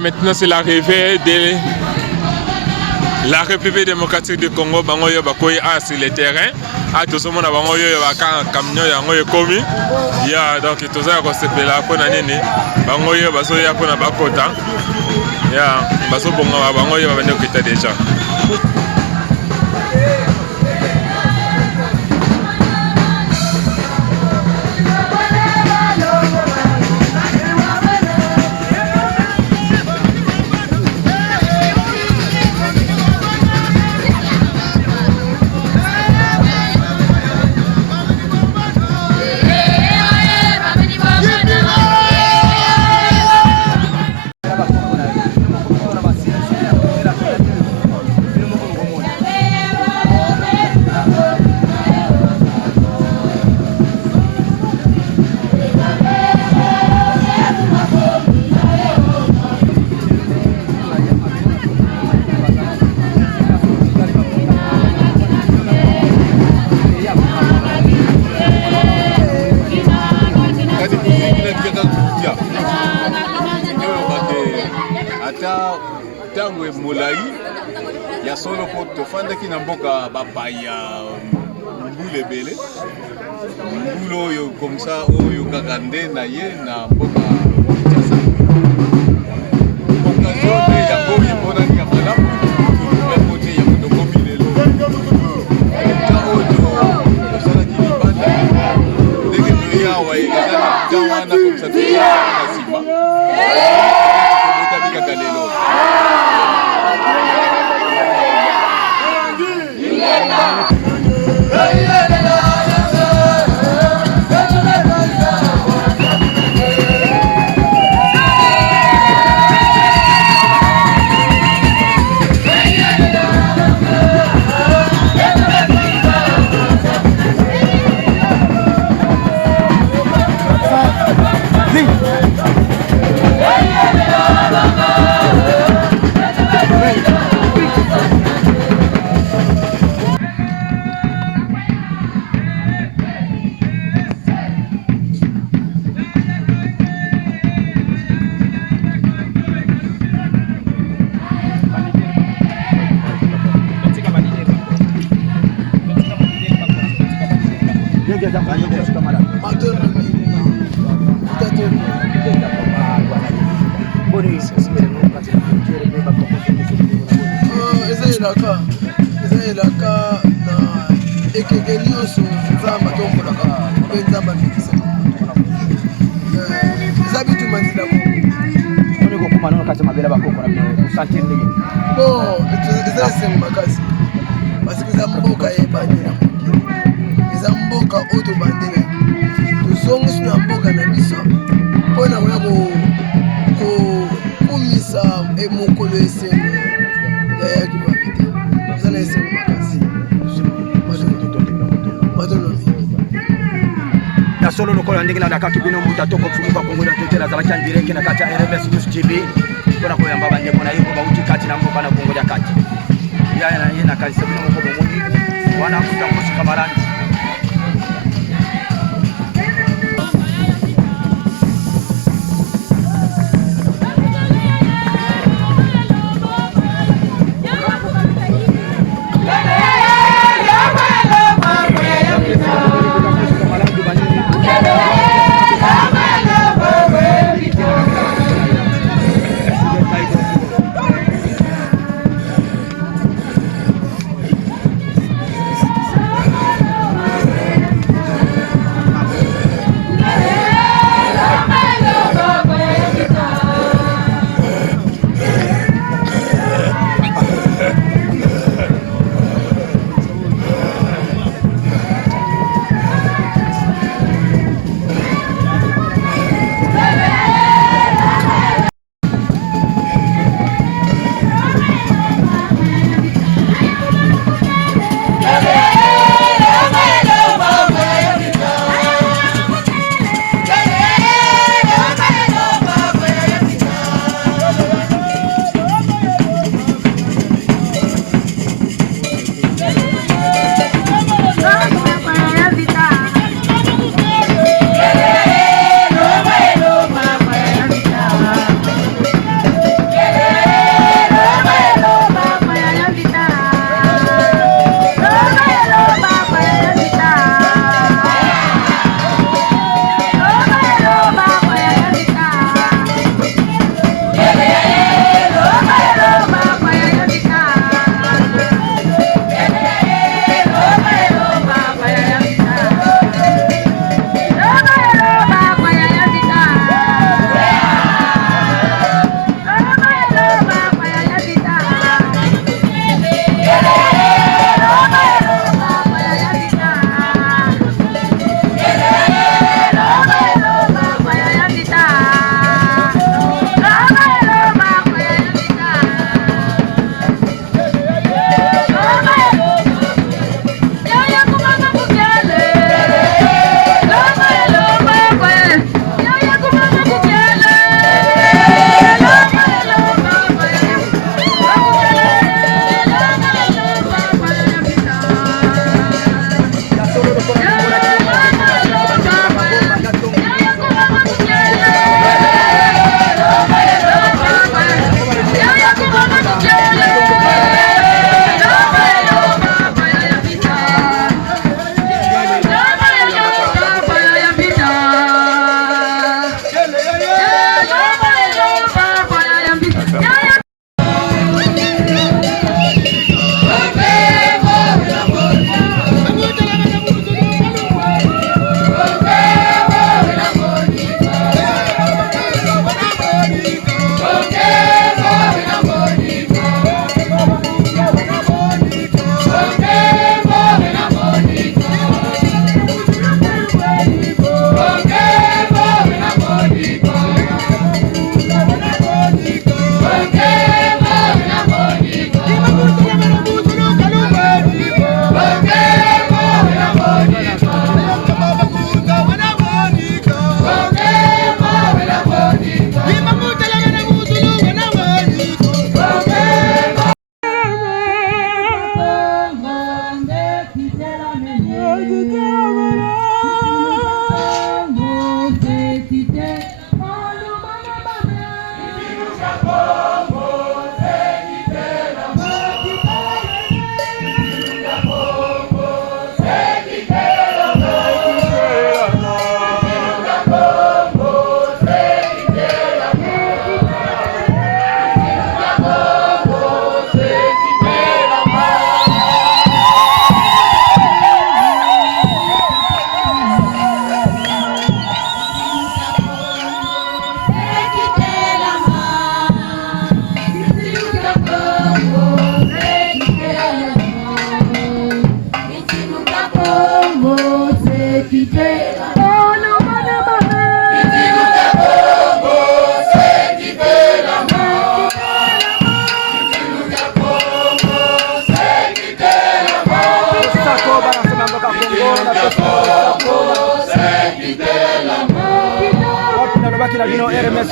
Maintenant c'est l'arrivée de la République démocratique du Congo. Bango yo bakoyi sur le terrain. Tout ce monde a bango yo baka camion yango ekomi. Donc tout ça ko sepela ko na nini. Bango yo baso ya ko na bakota. Baso bonga bango yo babende okita déjà. Ya solo po tofanda kinamboka bapaya mbule bele mbulo yo comme ça oyo kakande na ye na mboka chasa occasion ya boye bona ni afala ya côté ya motoko milelo ta ojo sala kilibanda dege tuya wa igana jawana comme ça tuya na simba ko bika galelo solo lokola ndenge na dakatu bino muta toko fumuka kongola totela za bachan direct na kati RMS News TV kona koyamba bande kona yiko bauti kati na mboka na kongola kati ya na kanisa bino moko bomoni wana kuta kosi kamarani bakina bino RMS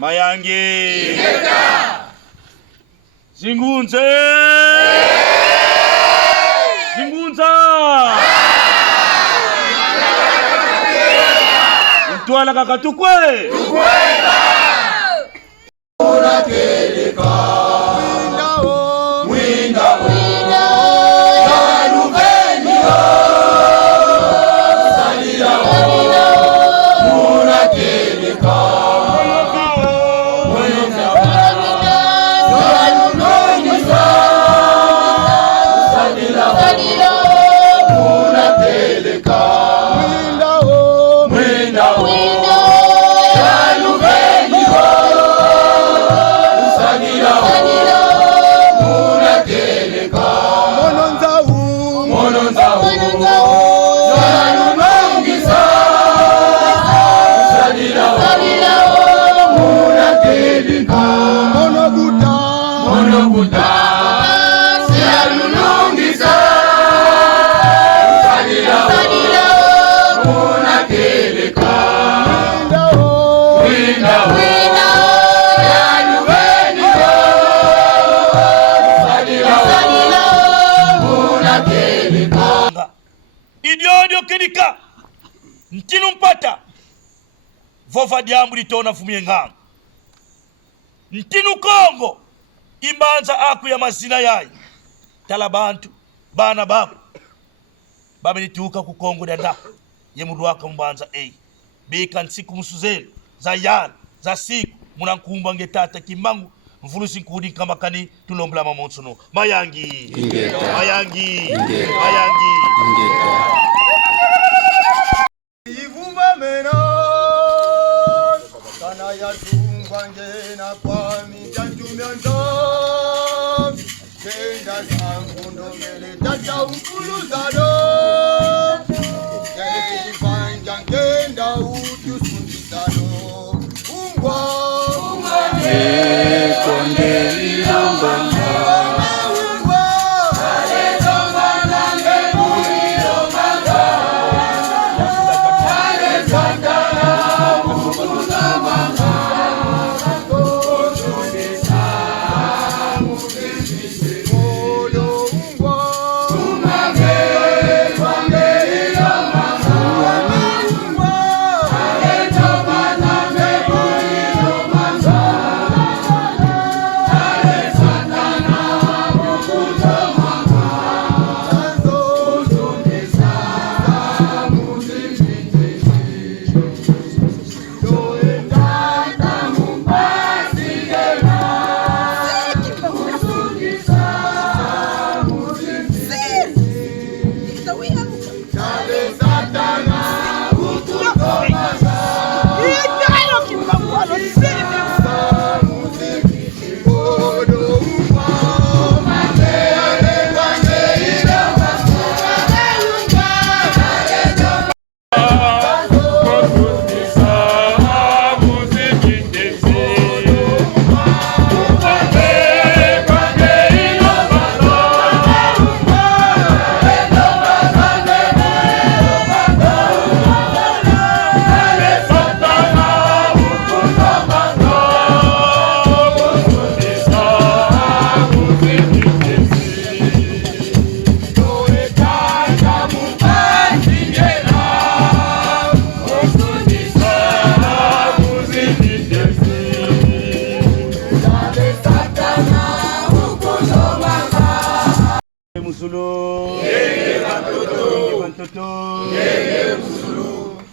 Mayangi Zingunze Zingunza Mtwala kakatukwe tukwenda Unakeleka Idiodio kidika Ntinu mpata Vova diambu litona fumie nganga Ntinu Kongo Imbanza aku ya mazina yai Talabantu Bana babu Babe nituuka ku Kongo dada Yemuduaka mbanza Beka nsiku musuzelu Za yana Za siku Munankumba ngetata kimangu Mfulusi nkudi kamakani tulombla mamonsono Mayangi Ingeka Mayangi Ingeka Mayangi Ingeka Ivuma meno Kana ya tungwange na kwa mijantumyanzo Kenda zangu ndongele tata umpuluzado Kenda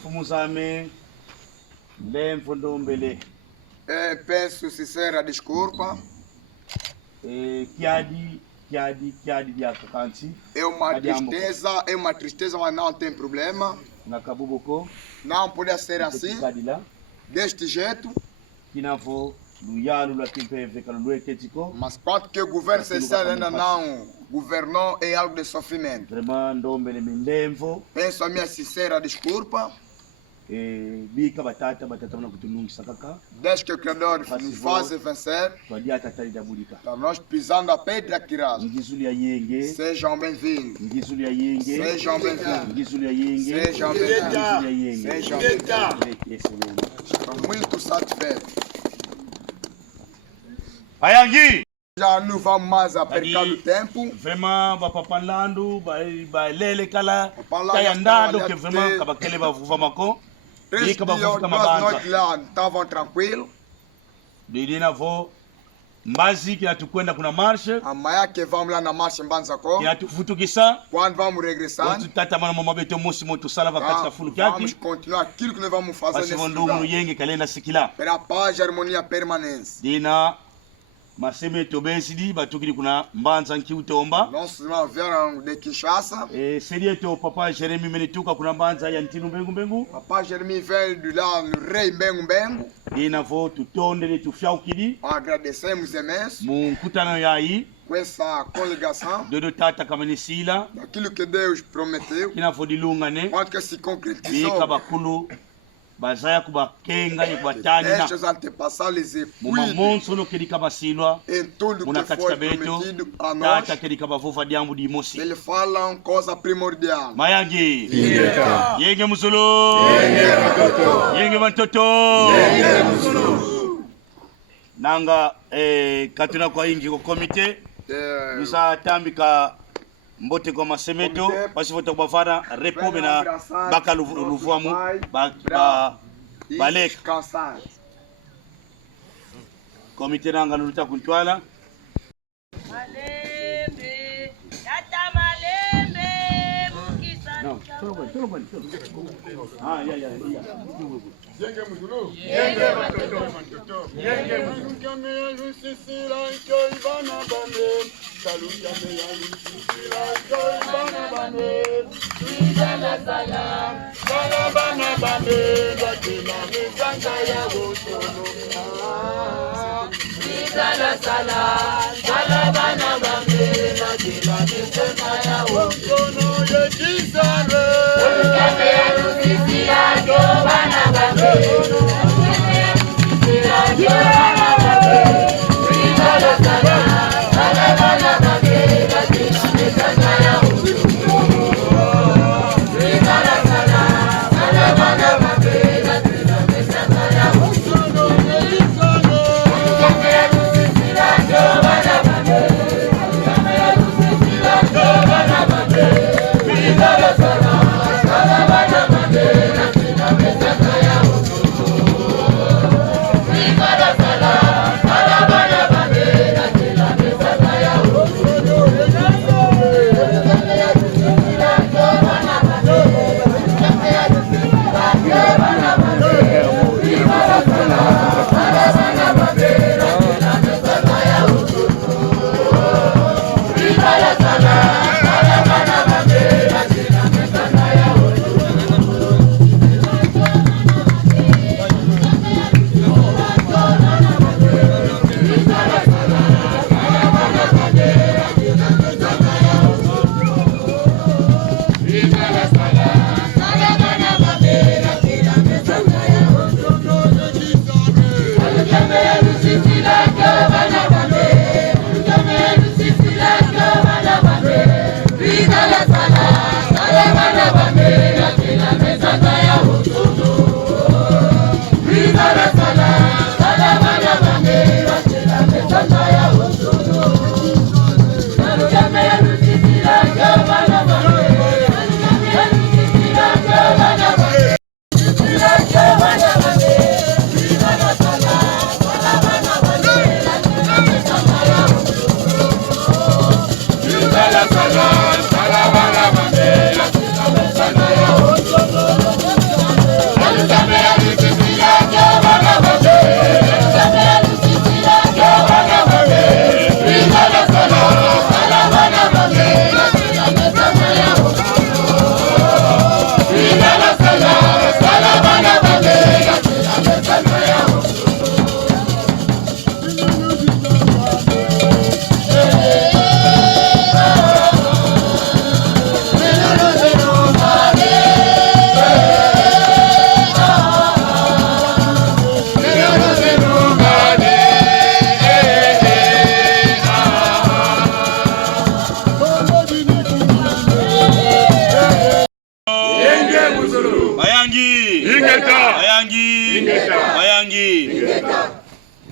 Fumuzame Lemfondo Mbele. Peço sincera desculpa. Kiadi de Akakansi. É uma tristeza, mas não tem problema. Na Kabuboko. Não pode ser assim. Deste jeito. Kinavo Luyalo la Timpe Kalué Ketiko. Mas quanto que o governo sincero ainda não governou é algo de sofrimento. Remando Mbele Mindemvo. Penso a minha sincera desculpa. Bika batata na kutunungi sakaka. Desde que o Criador nos faz vencer, nós pisando a pedra que rasa. Sejam bem-vindos. Sejam bem-vindos. Sejam bem-vindos. Sejam bem-vindos. Estou muito satisfeito. Ayangi! Já não vamos mais a perder o tempo. Vraiment, Papanlando, Lele Kala, Tayandado, que vraiment, Kabakele Vamako. 3 dias, 2 noites lá, estavam tranquilos. Didina vo Mbazi kinatukwenda kuna marche. Amanhã que vamos lá na marcha Mbanzako. Kinatufutukisa. Quando vamos regressar. Tutata mana mama beto mosi moto salava katika fulu kyaki. Vamos continuar aquilo que nós vamos fazer nesse lugar. Ndugu yenge kalenda sikila. Pela paz e harmonia permanente. Dina Maseme Tobesidi batukiri kuna Mbanza Nkiutomba. Nós vieram de Kinshasa. Seria to papa Jeremy Menituka kuna Mbanza ya Ntinu Mbengu. Papa Jeremy veio de lá no Rei Mbengu. Dina vo tutondele tufyaukidi. Agradecemos imenso. Mukutano yayi. Com essa coligação. Dodo tata kamenisila. Aquilo que Deus prometeu. Kina vo dilungane. Quanto que se concretizou. Bika bakulu. Bazaya kubakenga ni kubatani na deixa antepassados e mumamonso no kerika basilwa em tudo que foi prometido a nós. Tata kerika bavova diambu di mosi. Ele fala uma coisa primordial. Mayangi yenge musulu yenge bantoto nanga katuna kwa ingi ko komite nisa tambika mbote kwa masemeto pasivota kubafana repobe na baka luvuamu balek komite nanga luluta kuntwala Malembe tata malembe mukisa no tolo ya yenge muzulu yenge matoto yenge muzulu kame ya lusisila joy bana bane salu kame ya lusisila joy bana bane tuizala salam bana bana bane bakina misanga ya wosono tuizala salam bana bana bane bakina misanga ya wosono yekizare kame ya lusisila joy bana bane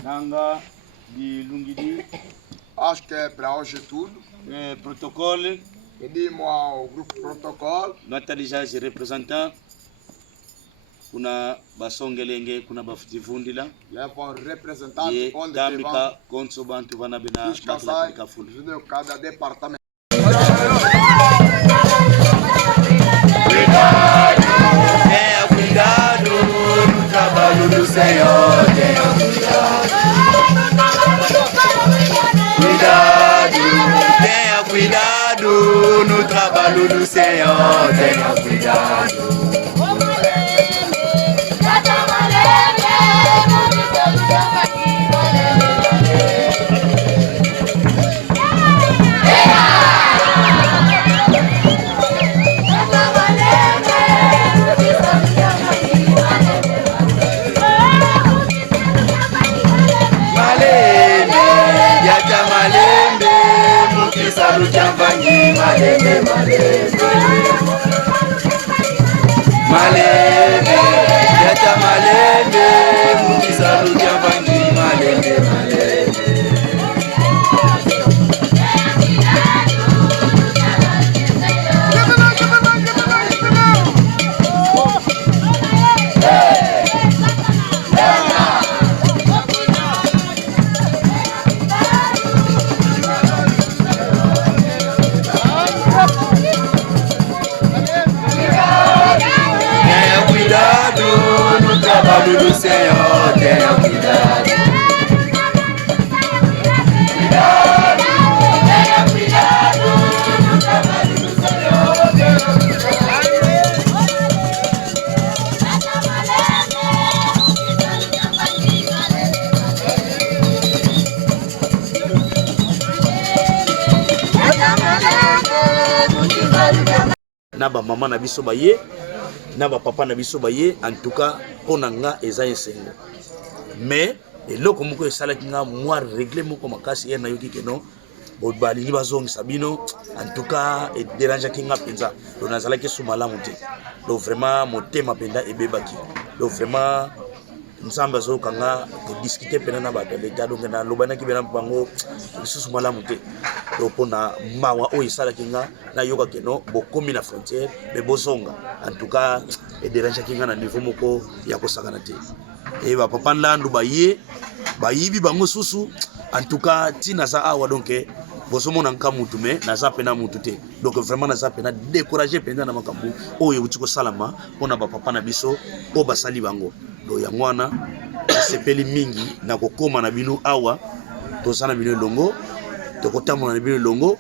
Nanga di Lungidi. Acho que é para hoje tudo. Protocole. Pedimos ao grupo protocole. Nós já representando. Kuna basongelenge, kuna bafutivundila. Levam representantes onde Tambika konso bantu vana bina descansar. Cada departamento. Tenha cuidado no trabalho do Senhor. Tenha cuidado. Tenha cuidado no trabalho do Senhor. Tenha cuidado. Malende, yata malende, mukisaru jambangi malende malende. Trabalho do Senhor, tenha cuidado. Cuidado, tenha cuidado no trabalho do Senhor, tenha cuidado. Naba mama na biso baye. Naba papa na biso baye, en tout cas pona nga eza esengo. Mais eloko moko esalaki nga moi régler moko makasi na yoki keno bobalingi bazongi sabino, en tout cas et dérange ki nga penza do nazalaki sumala muté. Donc vraiment motema penda ebebaki. Donc vraiment nzamba zo kanga ko discuter pena na bato leta donc na lobana ki bena bango sumala muté. Donc pona mawa o esalaki nga na yoka keno bokomi na frontière mais bozonga. En tout cas et dérange ki nga na niveau moko ya kosakana te. Et ba papa ndandu baye bayibi bango susu en tout cas tina za awa donc bosomona nka mutu me naza pena mutu te. Donc vraiment naza pena décourager pena na makambu oyo utiko salama pona ba papa na biso o basali bango. Do ya mwana sepeli mingi na kokoma na bino awa tozana bino longo tokotamona na bino longo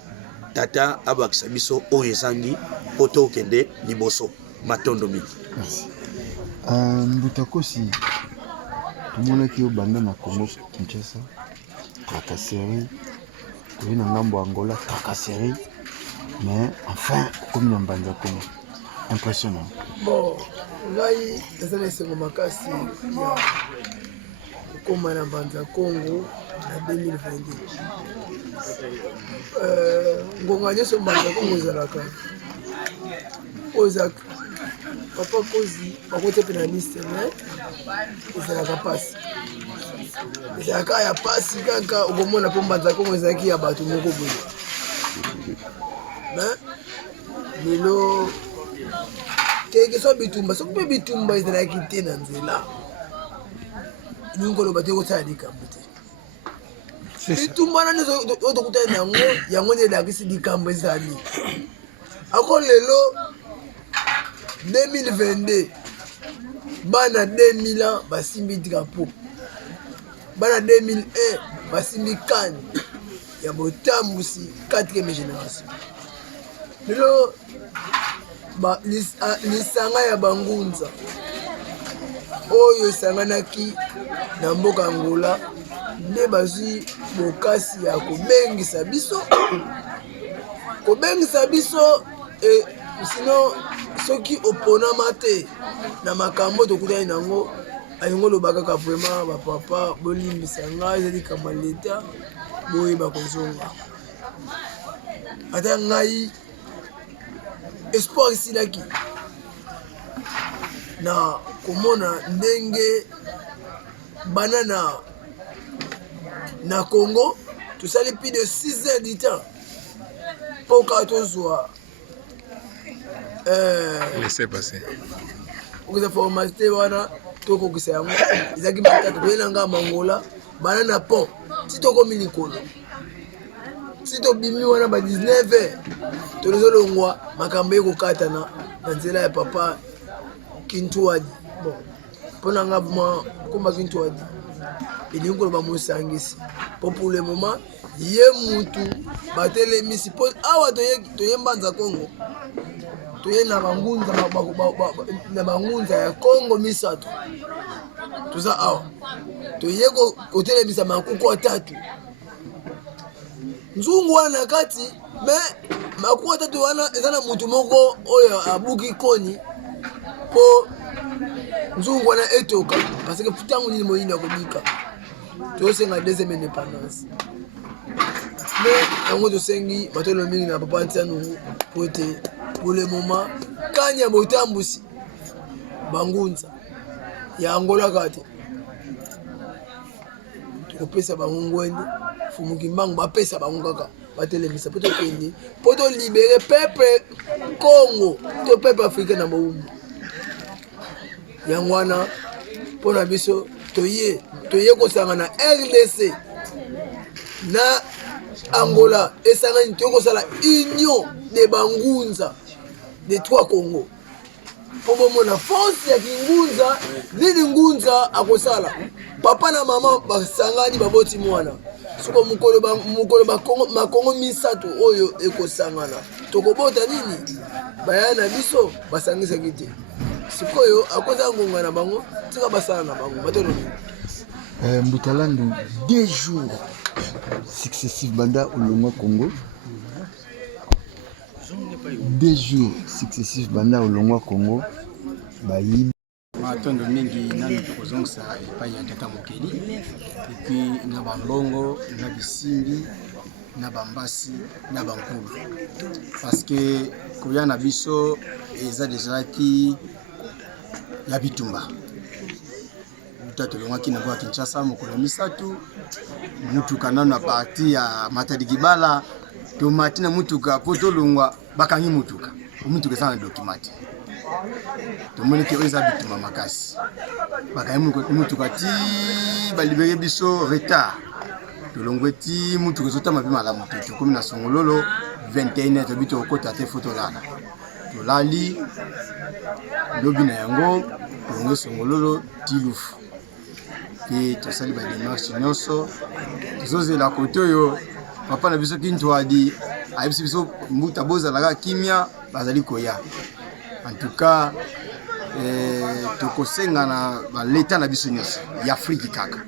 tata abakisa biso oyo ezangi poto okende liboso matondo mingi. Merci. Mbutakosi tumona ki obanda na Congo Kinshasa tracasserie oui na ngambo Angola tracasserie mais enfin comme na mbanza Congo impressionnant. Bon ngai ezana esengo makasi ya kokoma na mbanza Congo na 2022 ngonga nyonso mbanza Congo ezalaka ozak papa kozi bakote pe na liste mais ezalaka pasi ezalaka ya pasi kaka okomona mpo mbanza Congo ezalaki ya bato moko boye mais lelo keke so bitumba soki mpe bitumba ezalaki te na nzela elingi koloba te kosala likambo te Bitumba nani oto kutana nango yango nde lakisi likambo ezali. Ako lelo 2022 bana 2000 ans basimbi drapeau. Bana 2001 basimbi kani ya botambusi 4e génération. Lelo lisanga ya bangunza oyo esanganaki na mboka Angola nde bazwi bokasi ya kobengisa biso sino soki oponama te na makambo tokutani nango ayongo lobaka ka vraiment bapapa bolimbisa ngai ezali kama leta boyeba kozonga ata ngai espoir esilaki na komona ndenge banana na Congo tosali plus de 6 heures du temps pour ka tozwa laissez passer okuza formalité wana tokokisa yango ezaki matatu toyenanga mangola banana pont ti tokomi likolo ti tobimi wana ba 19 heures tolozolongwa makambo ekokatana na nzela ya papa Kintuadi. Bon, pendant nga vraiment komba Kintuadi elingi koloba mosangisi pour le moment ye mutu batelemisi po awa toye mbanza Congo toye na bangunza ya Congo misato toza awa toye kotelemisa makuku atatu nzungu wana kati me makuku atatu wana eza na mutu moko oyo abuki koni po nzungu wana etoka parce que putango nini moyini akobika tosenga deuxième indépendance mais yango tosengi batolo mingi na papa ntianu po te pour le moment kanya botambusi bangunza ya Angola kati tokopesa bango ngwende fumuki mbangu bapesa bango kaka batelemisa po tokende po tolibere peuple Congo to peuple africain na mowumbu yango wana mpona biso toye kosanga na RDC na Angola esangani toye kosala union de bangunza de 3 Congo po bomona force ya kingunza nini ngunza akosala papa na mama basangani baboti mwana soko mukolo makongo misato oyo ekosangana tokobota nini bayana biso basangisaki te sikoyo akoza ngonga na bango tika basala na bango batono Mbutalandu 2 jours successifs banda olongwa Congo 2 jours successifs banda olongwa Congo bayibi matondo mingi nani kozongisa epai ya tata mokeli epuis na bambongo na bisimbi na bambasi na bankulu parce que koya na biso eza dejalaki ya bitumba tatu longaki na kwa Kinshasa mokolo misatu mutuka nano na parti ya Matadi Kibala to matina mutuka poto longwa bakangi mutuka mutuka sana document to moniki oza bitumba makasi bakangi mutuka ti balibere biso retard to longweti mutuka zota mabima la mutuka komi na songololo 21 to bito okota te photo lala to lali lobi na yango longwe songololo tilufu et tout ça, les démarches nyonso tozozela kote oyo papa na biso Kintuadi ayebisi biso mbuta bozalaka kimia bazali koya en tout cas tokosenga na baleta na biso nyonso ya Afrique kaka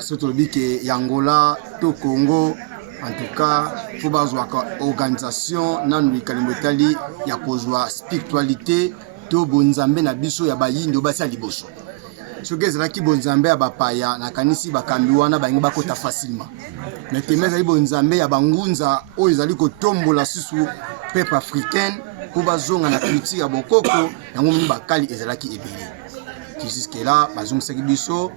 so tolobi ke ya Angola to Congo en tout cas po bazwaka organisation nanu likalembo etali ya kozwa spiritualité to bonzambe na biso ya bayindo basi ya liboso soki ezalaki bonzambe ya bapaya na kanisi bakambi wana bangi bakota facilement mais teme ezali bonzambe ya bangunza oyo ezali kotombola susu peuple africain po bazonga na culture ya bokoko yango mini bakali ezalaki ebele jusque là bazongisaki biso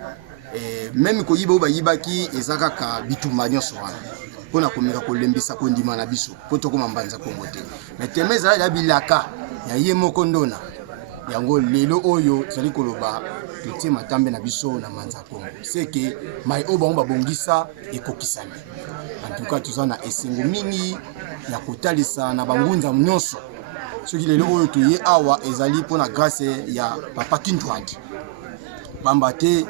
même koyiba oyo bayibaki eza kaka bitumba nyonso wana mpona komeka kolembisa kondima na biso po tokoma mbanza Kongo te mais teme ezali ya bilaka ya ye moko ndona yango lelo oyo tozali koloba totie matambe na biso na Mbanza Congo c'est que mai oyo bango babongisa ekokisami en tout cas toza na esengo mingi ya kotalisa na bangunza nyonso soki lelo oyo toye awa ezali mpona grâce ya Papa Kintwadi bamba te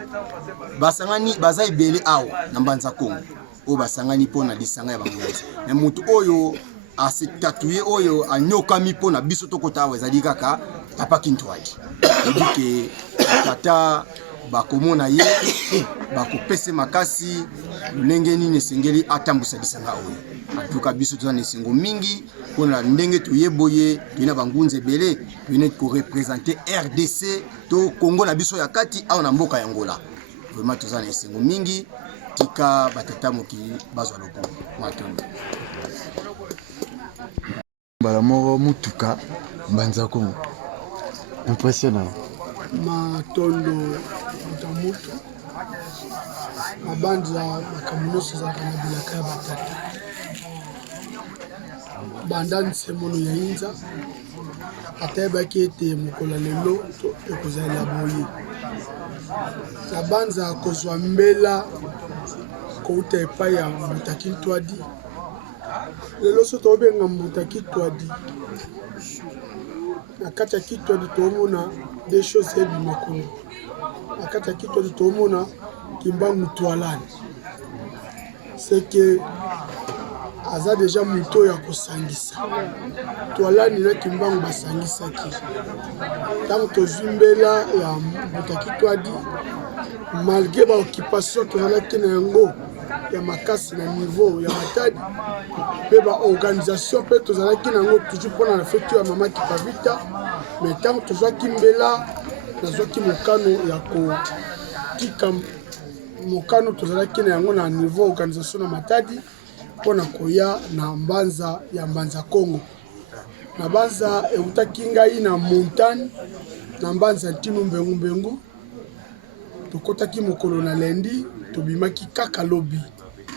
basangani baza ebele awa na Mbanza Congo oyo basangani mpona lisanga ya bangunza me moto oyo asetatuye oyo anyokami mpona biso tokota awa ezali kaka Papa Kintwadi edike tata bakomona ye bakopese makasi lolenge nini esengeli atambusa lisanga oyo atuka biso toza na esengo mingi mpona ndenge toyeboye toyina bangunza ebele toyina korepresente RDC to Congo na biso ya kati awa na mboka ya Angola vraiment toza na esengo mingi tika batata mokili bazwa lokumu matondo mbala moko mutuka Mbanza Congo impressionnant matondo mutamutu mabanza makambo nyonso ezalaka na bilaka ya batata banda nsemono ya inza ata yebaki ete mokolo lelo ekozala boye na banza kozwa mbela kouta epai ya Mbuta Kintwadi lelo so tobenga Mbuta Kintwadi na kati ya Kintwadi tomona des choses ebima kuna na kati ya Kintwadi tomona Kimbangu Twalani c'est que aza déjà moto ya kosangisa Twalani na Kimbangu basangisaki ntango tozwi mbela ya Mbuta Kintwadi malgré baoccupation tozalaki na yango ya makasi na niveau ya Matadi mpe baorganisation mpe tozalaki na yango toujours mpona na fete ya Mama Kipavita mais ntango tozwaki mbela nazwaki mokano ya kotika mokano tozalaki na yango na niveau organisation na Matadi mpona koya na Mbanza ya Mbanza Congo na Banza eutaki ngai na montagne na Mbanza ntino mbengu tokotaki mokolo na lendi tobimaki kaka lobi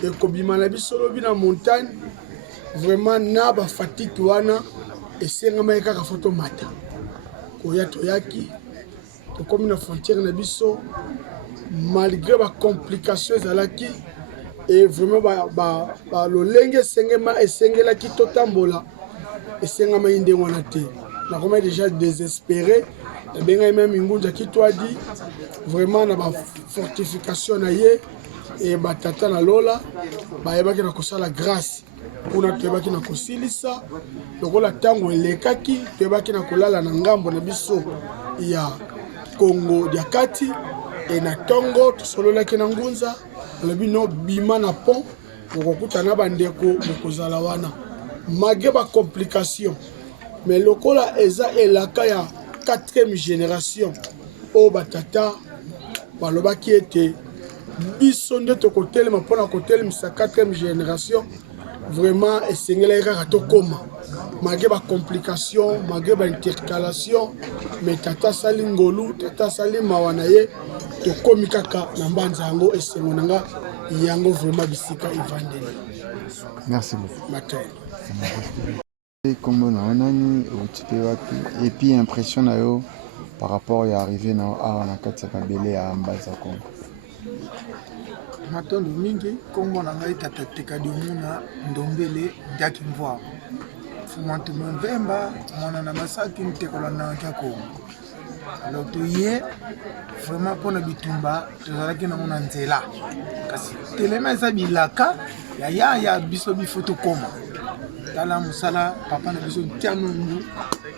ekobima na biso lobi na montagne vraiment na bafatiki wana esengama kaka foto mata koya toyaki tokomi na frontière na biso malgré ba complication ezalaki et vraiment ba lolenge esengelaki totambola esengama ndenge wana te nakoma déjà désespéré benga même Ngunza Kintwadi vraiment na ba fortification na ye et batata na lola bayebaki na kosala grâce kuna toyebaki na kosilisa lokola ntango elekaki toyebaki na kolala na ngambo na biso ya Congo ya kati et na tongo tosololaki na Ngunza alobi no bima na pont okokuta na bandeko mokozala wana malgré ba complication mais lokola eza elaka ya 4e génération o batata balobaki ete biso nde tokotelema mpona kotelemisa 4e génération vraiment esengeli kaka tokoma malgré ba complication malgré ba intercalation mais tata sali ngolu tata sali mawa na ye tokomi kaka na Mbanza yango esengo nanga yango vraiment bisika evandeli. Merci beaucoup. Matin. Comme on a et puis impression na yo par rapport à arriver na kati ya Belé à Mbanza Congo. Matondo mingi Congo na ngai tata tekadi muna ndombele daki mvwa fumantu Novemba mwana na masaki ntekola na Congo. Alors toye vraiment pona bitumba tozalaki na mona nzela kasi telema eza bilaka ya biso bifoto koma tala musala papa na biso tianungu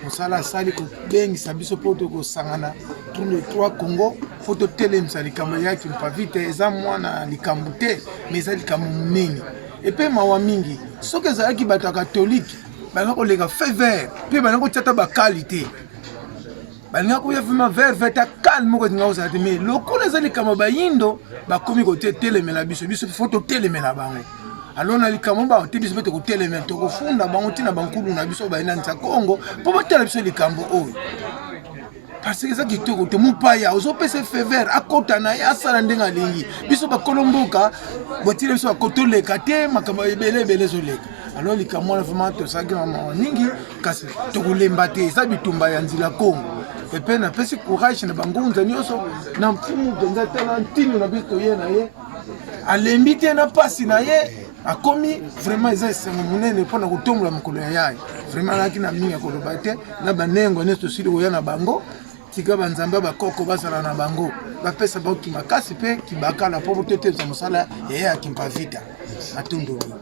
musala sali ko bengisa biso poto ko sangana tous les 3 Congo photo telemisa likambo yaki mpavite eza mwana likambo te mais eza likambo munene et puis mawa mingi soki ezalaki bato catholique bana ko lega fever pe bana ko tata ba qualité balinga ko yafuma vert ta calme ko nga osate mais lokola ezali kama bayindo bakomi ko telemela biso photo telemela bango alors na likambo ba otebiso bete ko telemela to ko funda bango tina bankulu na biso ba inanza Congo po batela biso likambo oyo parce que ça qui te ko mupaya ozo pese fever akota na ya sala ndenga lingi biso ba kolomboka botile biso akotoleka te makambo ebele zoleka alors likambo na vraiment to saki mama ningi kasi to kolemba te ça bitumba ya nzila Congo epe napesi courage na bangunza nyonso na mfumu mpenza te na ntino na biso toye na ye alembi te na pasi na ye akomi vraiment eza esengo monene mpona kotombola mokolo ya yaye vraiment alaki na mingi ya koloba te na banengo nyonso tosili koya na bango tika banzambe bakoko bazala na bango bapesa bango kimakasi mpe kibakala mpo boteteza mosala yeye akimpavita matundulu